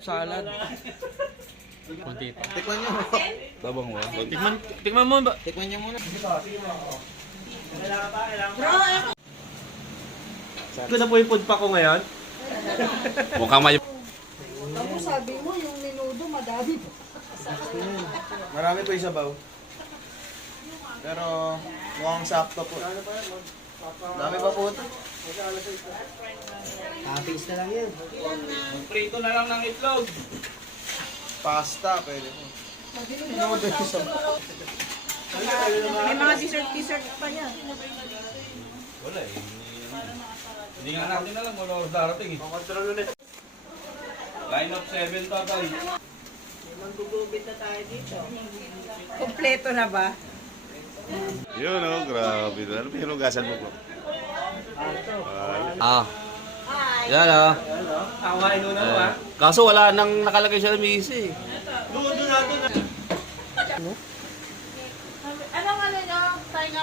fruit salad. Kunti pa. Tikman nyo. Tabang mo. Tikman mo ba? Tikman nyo muna. Ito na po yung food pa ko ngayon. Mukhang may... Tapos sabi mo, yung menudo madami pa. Marami po yung sabaw. Pero mukhang sakto po. Dami pa po ito. Tapis na lang yan. Prito na lang ng itlog. Pasta, pwede po. Menudo yung sabaw. May mga dessert pa yan. Wala eh. Hindi nga natin alam kung ano darating eh. Line of 7 tatay. Magugubit na tayo dito. Kompleto na ba? Yun oh, grabe. Ano ba hinugasan mo po? Ah. Yan ah. Kawain mo na ba? Kaso wala nang nakalagay siya ng misi. Doon natin. Anong ano nyo? Tayo nga